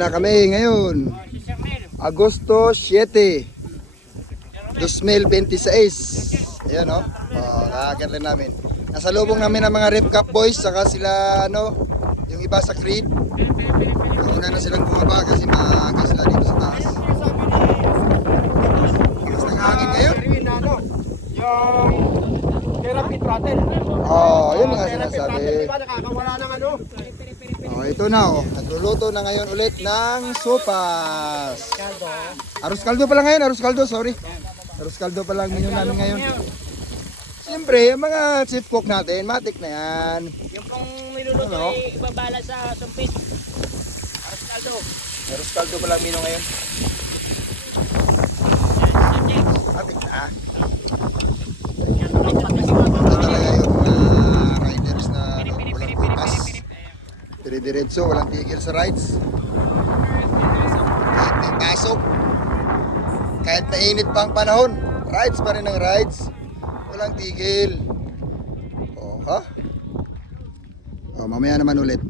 na kami ngayon. Agosto 7, 2026. Ayan o. Kakakit rin namin. Nasa lubong namin ang mga Rep Cup boys. Saka sila yung iba sa Creed. Una na silang bumaba kasi maaga sila dito sa taas. Mas nangangin ngayon. Yung therapy throttle. Yun nga sinasabi. Diba nakakawala ng ano? Ito na nagluluto na ngayon ulit ng sopas. Arroz caldo pala ngayon, arroz caldo, sorry. Arroz caldo pala ang menu namin ngayon. Siyempre, ang mga chief cook natin, matik na yan. Yung pong niluluto ay ibabala sa sumpit. Arroz caldo. Arroz caldo pala ang menu ngayon. Matik na. Ito talaga yung mga riders na walang bukas. Dire-diretso, walang tigil sa rides. Kahit may pasok, kahit mainit pa ang panahon, rides pa rin ang rides. Walang tigil. Mamaya naman ulit.